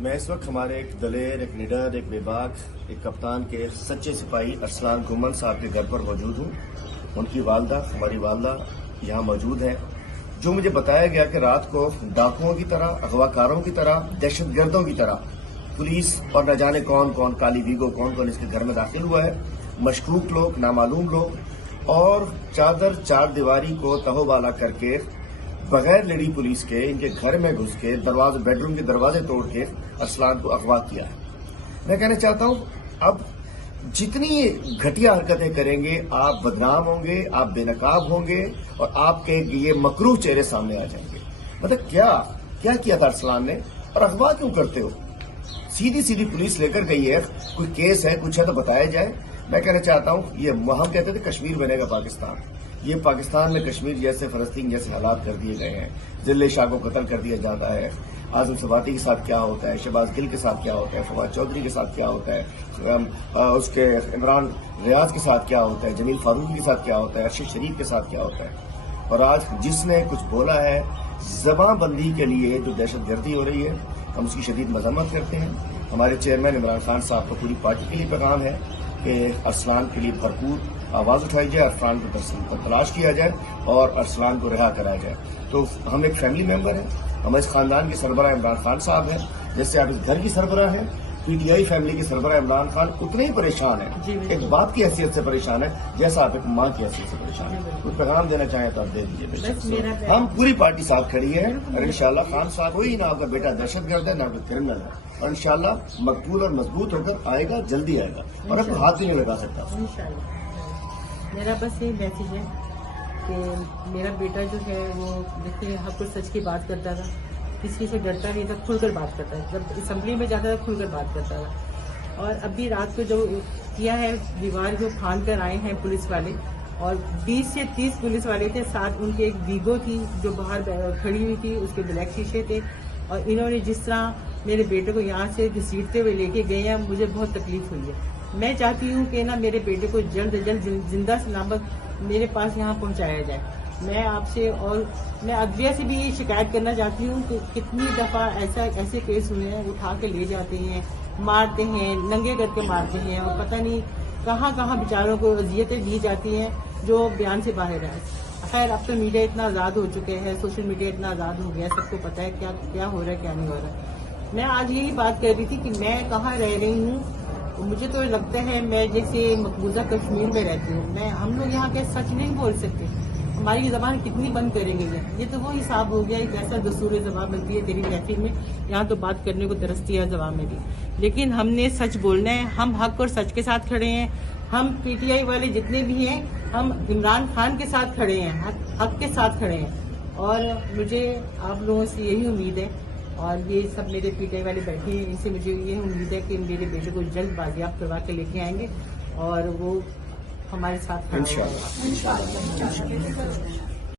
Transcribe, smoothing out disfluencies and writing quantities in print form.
میں اس وقت ہمارے ایک دلیر، ایک نڈر، ایک بے باک، ایک کپتان کے سچے سپاہی ارسلان گھمن صاحب کے گھر پر موجود ہوں. ان کی والدہ، ہماری والدہ یہاں موجود ہے. جو مجھے بتایا گیا کہ رات کو ڈاکوؤں کی طرح، اغوا کاروں کی طرح، دہشت گردوں کی طرح پولیس اور نہ جانے کون کون، کالی ویگو، کون کون اس کے گھر میں داخل ہوا ہے. مشکوک لوگ، نامعلوم لوگ، اور چار دیواری کو تہو بالا کر کے بغیر لڑی پولیس کے ان کے گھر میں گھس کے بیڈ روم کے دروازے توڑ کے ارسلان کو اغوا کیا ہے. میں کہنا چاہتا ہوں اب جتنی گھٹیا حرکتیں کریں گے آپ بدنام ہوں گے، آپ بے نقاب ہوں گے اور آپ کے یہ مکروہ چہرے سامنے آ جائیں گے. مطلب کیا تھا ارسلان نے، اور اغوا کیوں کرتے ہو؟ سیدھی پولیس لے کر گئی ہے، کوئی کیس ہے، کچھ ہے تو بتایا جائے. میں کہنا چاہتا ہوں یہ ہم کہتے تھے کشمیر بنے گا پاکستان، یہ پاکستان میں کشمیر جیسے، فلسطین جیسے حالات کر دیے گئے ہیں. ذل شاہ کو قتل کر دیا جاتا ہے، اعظم سواتی کے ساتھ کیا ہوتا ہے، شہباز گل کے ساتھ کیا ہوتا ہے، فواد چودھری کے ساتھ کیا ہوتا ہے، اس کے عمران ریاض کے ساتھ کیا ہوتا ہے، جمیل فاروقی کے ساتھ کیا ہوتا ہے، ارشد شریف کے ساتھ کیا ہوتا ہے. اور آج جس نے کچھ بولا ہے زبان بندی کے لیے جو دہشت گردی ہو رہی ہے، ہم اس کی شدید مذمت کرتے ہیں. ہمارے چیئرمین عمران خان صاحب کو پوری پارٹی کے لیے پیغام ہے کہ ارسلان کے لیے بھرپور آواز اٹھائی جائے، ارسلان کو تلاش کیا جائے اور ارسلان کو رہا کرایا جائے. تو ہم ایک فیملی ممبر ہیں، ہم اس خاندان کے سربراہ عمران خان صاحب ہیں. جیسے آپ اس گھر کی سربراہ ہیں، پی ٹی آئی فیملی کے سربراہ عمران خان اتنے ہی پریشان ہیں، ایک باپ کی حیثیت سے پریشان ہے جیسا آپ ایک ماں کی حیثیت سے پریشان ہیں. کوئی پیغام دینا چاہیں تو آپ دے دیجیے. ہم پوری پارٹی ساتھ کھڑی ہے اور انشاءاللہ خان صاحب وہی، نہ آپ کا بیٹا دہشت گرد ہے نہ کوئی کرمنل ہے، اور انشاءاللہ مقبول اور مضبوط ہو کر آئے گا، جلدی آئے گا اور اب ہاتھ بھی نہیں لگا سکتا. میرا بس یہی میسج ہے کہ میرا بیٹا جو ہے وہ دیکھیے حق اور سچ کی بات کرتا تھا، کسی سے ڈرتا نہیں تھا، کھل کر بات کرتا تھا. جب اسمبلی میں جاتا تھا کھل کر بات کرتا تھا. اور ابھی رات کو جو کیا ہے، دیوار جو پھاند کر آئے ہیں پولیس والے، اور 20 سے 30 پولیس والے تھے، ساتھ ان کے ایک ویگو تھی جو باہر کھڑی ہوئی تھی، اس کے بلیک شیشے تھے. اور انہوں نے جس طرح میرے بیٹے کو یہاں سے گھسیٹتے ہوئے لے کے گئے ہیں، مجھے بہت تکلیف ہوئی ہے. میں چاہتی ہوں کہ میرے بیٹے کو جلد از جلد زندہ سلامت میرے پاس یہاں پہنچایا جائے. میں آپ سے اور میں عدلیہ سے بھی یہ شکایت کرنا چاہتی ہوں کہ کتنی دفعہ ایسے کیس ہوئے ہیں، اٹھا کے لے جاتے ہیں، مارتے ہیں، ننگے کر کے مارتے ہیں، اور پتہ نہیں کہاں بیچاروں کو اذیتیں دی جاتی ہیں جو بیان سے باہر ہے. خیر اب تو میڈیا اتنا آزاد ہو چکے ہیں، سوشل میڈیا اتنا آزاد ہو گیا، سب کو پتہ ہے کیا ہو رہا ہے، کیا نہیں ہو رہا. میں آج یہی بات کر رہی تھی کہ میں کہاں رہ رہی ہوں. مجھے تو لگتا ہے میں جیسے مقبوضہ کشمیر میں رہتی ہوں. ہم لوگ یہاں کے سچ نہیں بول سکتے، ہماری زبان کتنی بند کریں گے. یہ تو وہ حساب ہو گیا، ایک ایسا دستور زبان بنتی ہے تیری محفل میں، یہاں تو بات کرنے کو ترستی ہے زبان میں بھی. لیکن ہم نے سچ بولنا ہے، ہم حق اور سچ کے ساتھ کھڑے ہیں. ہم پی ٹی آئی والے جتنے بھی ہیں، ہم عمران خان کے ساتھ کھڑے ہیں، حق کے ساتھ کھڑے ہیں. اور مجھے آپ لوگوں سے یہی امید ہے، اور یہ سب میرے پی ٹی آئی والے بیٹھے ہیں، ان سے مجھے یہ امید ہے کہ میرے بیٹے کو جلد بازیاب کروا کے لے کے آئیں گے اور وہ ہمارے ساتھ کھڑا ہوگا.